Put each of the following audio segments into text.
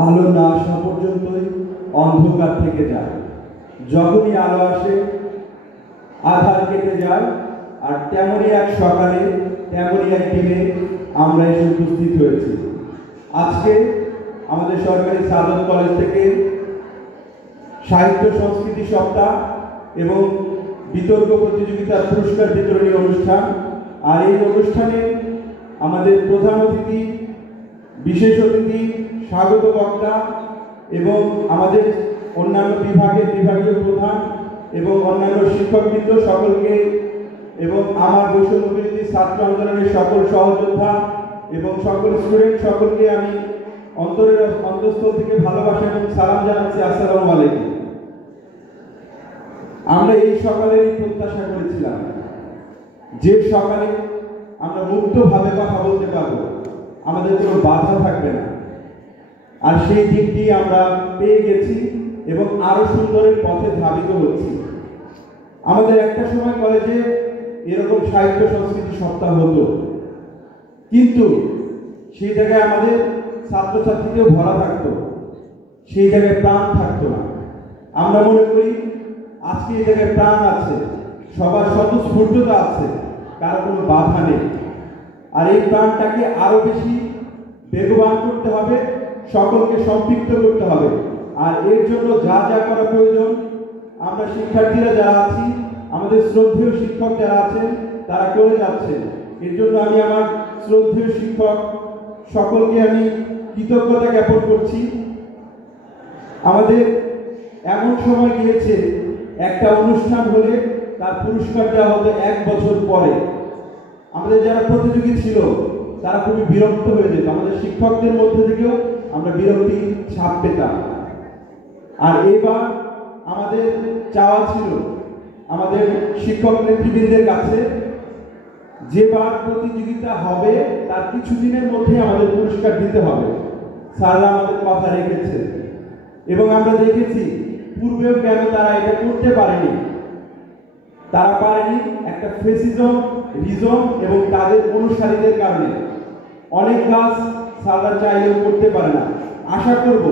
আলো না আসা পর্যন্তই অন্ধকার থেকে যায়। যখনই আলো আসে আধার কেটে যায়। আর তেমনই এক সকালে, তেমনই এক দিনে আমরা এসে উপস্থিত হয়েছি। আজকে আমাদের সরকারি সাদত কলেজ থেকে সাহিত্য সংস্কৃতি সপ্তাহ এবং বিতর্ক প্রতিযোগিতার পুরস্কার বিতরণী অনুষ্ঠান। আর এই অনুষ্ঠানে আমাদের প্রধান অতিথি, বিশেষ অতিথি, স্বাগত বক্তা এবং আমাদের অন্যান্য বিভাগীয় প্রধান এবং অন্যান্য শিক্ষকবৃন্দ সকলকে এবং আমার বৈষম্য বিরোধী ছাত্র আন্দোলনের সকল সহযোদ্ধা এবং সকল স্টুডেন্ট সকলকে আমি অন্তঃস্থল থেকে ভালোবাসা এবং সালাম জানাচ্ছি। আসসালামু আলাইকুম। আমরা এই সকালেরই প্রত্যাশা করেছিলাম যে সকালে আমরা মুক্তভাবে কথা বলতে পারবো, আমাদের কোনো বাধা থাকবে না। আর সেই দিনটি আমরা পেয়ে গেছি এবং আরো সুন্দরের পথে ধাবিত হচ্ছি। আমাদের একটা সময় কলেজে এরকম সাহিত্য সংস্কৃতি সপ্তাহ হতো, কিন্তু সেই জায়গায় আমাদের ছাত্রছাত্রীকেও ভরা থাকতো, সেই জায়গায় প্রাণ থাকতো না। আমরা মনে করি আজকে এই জায়গায় প্রাণ আছে, সবার স্বতঃস্ফূর্ততা আছে, কারো কোনো বাধা নেই। আর এই প্রাণটাকে আরো বেশি বেগবান করতে হবে, সকলকে সম্পৃক্ত করতে হবে। আর এর জন্য যা যা করা প্রয়োজন আমরা শিক্ষার্থীরা যারা আছি, আমাদের শ্রদ্ধেয় শিক্ষক যারা আছেন তারা করে যাচ্ছেন। এর জন্য আমি আমার শ্রদ্ধেয় শিক্ষক সকলকে আমি কৃতজ্ঞতা জ্ঞাপন করছি। আমাদের এমন সময় গিয়েছে একটা অনুষ্ঠান হলে তার পুরস্কার দেওয়া হতো 1 বছর পরে। আমাদের যারা প্রতিযোগী ছিল তারা খুবই বিরক্ত হয়ে যেত, আমাদের শিক্ষকদের মধ্যে থেকেও আমরা বিরক্তি ছাপ পেতাম। আর এবার আমাদের চাওয়া ছিল আমাদের শিক্ষক নেতৃবৃন্দের কাছে, যেবার প্রতিযোগিতা হবে তার কিছুদিনের মধ্যে আমাদের পুরস্কার দিতে হবে। স্যাররা আমাদের কথা রেখেছে এবং আমরা দেখেছি পূর্বেও কেন তারা এটা করতে পারেনি। তারা পারেনি একটা ফেসিজম, রিজম এবং তাদের অনুসারীদের কারণে। অনেক কাজ স্যাররা চাইলেও করতে পারে না। আশা করব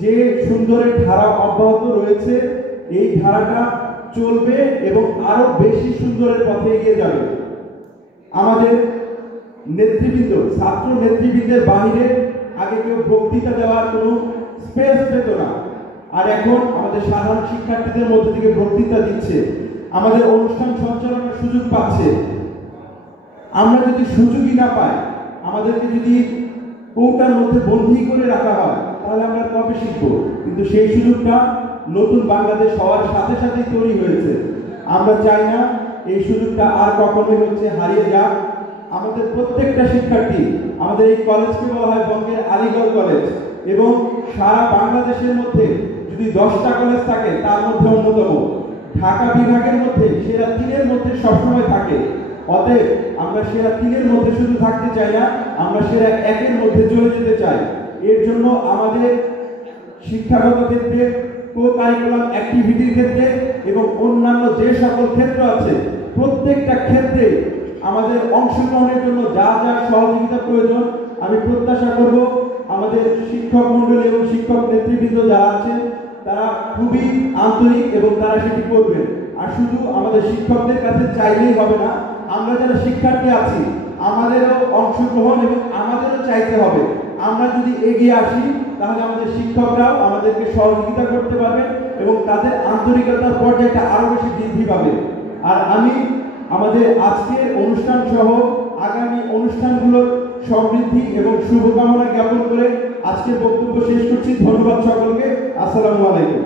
যে সুন্দরের ধারা অব্যাহত রয়েছে, এই ধারাটা চলবে এবং আরো বেশি সুন্দরের পথে এগিয়ে যাবে। আমাদের নেতৃবৃন্দ, ছাত্র নেতৃবৃন্দের বাইরে আগে কেউ বক্তৃতা দেওয়ার কোনো স্পেস পেত না, আর এখন আমাদের সাধারণ শিক্ষার্থীদের মধ্যে থেকে বক্তৃতা দিচ্ছে, আমাদের অনুষ্ঠান সঞ্চালনের সুযোগ পাচ্ছে। আমরা যদি সুযোগই না পাই, আমাদেরকে যদি কৌটার মধ্যে বন্দী করে রাখা হয়, তাহলে আমরা কবে শিখবো? কিন্তু সেই সুযোগটা নতুন বাংলাদেশ হওয়ার সাথে সাথেই তৈরি হয়েছে। আমরা চাই না এই সুযোগটা আর কখনোই হারিয়ে যাক। আমাদের প্রত্যেকটা শিক্ষার্থী, আমাদের এই কলেজকে বলা হয় বঙ্গের আলিগড় কলেজ, এবং সারা বাংলাদেশের মধ্যে যদি 10টা কলেজ থাকে তার মধ্যে অন্যতম। ঢাকা বিভাগের মধ্যে সেরা 3-এর মধ্যে সবসময় থাকে। অতএব আমরা সেরা 3-এর মধ্যে শুধু থাকতে চাই না, আমরা সেরা 1-এর মধ্যে চলে যেতে চাই। এর জন্য আমাদের শিক্ষাগত ক্ষেত্রে, কো-কারিকুলাম অ্যাক্টিভিটির ক্ষেত্রে এবং অন্যান্য যে সকল ক্ষেত্র আছে, প্রত্যেকটা ক্ষেত্রে আমাদের অংশগ্রহণের জন্য যা যা সহযোগিতা প্রয়োজন আমি প্রত্যাশা করব আমাদের শিক্ষক মণ্ডলী এবং শিক্ষক নেতৃবৃন্দ যারা আছেন তারা খুবই আন্তরিক এবং তারা সেটি করবেন। আর শুধু আমাদের শিক্ষকদের কাছে চাইলেই হবে না, আমরা যারা শিক্ষার্থী আছি আমাদেরও অংশগ্রহণ এবং আমাদেরও চাইতে হবে। আমরা যদি এগিয়ে আসি তাহলে আমাদের শিক্ষকরাও আমাদেরকে সহযোগিতা করতে পারবেন এবং তাদের আন্তরিকতার পর্যায়টা আরো বেশি বৃদ্ধি পাবে। আর আমি আমাদের আজকের অনুষ্ঠান সহ আগামী অনুষ্ঠানগুলোর সমৃদ্ধি এবং শুভকামনা জ্ঞাপন করে আজকের বক্তব্য শেষ করছি। ধন্যবাদ সকলকে। আসসালামু আলাইকুম।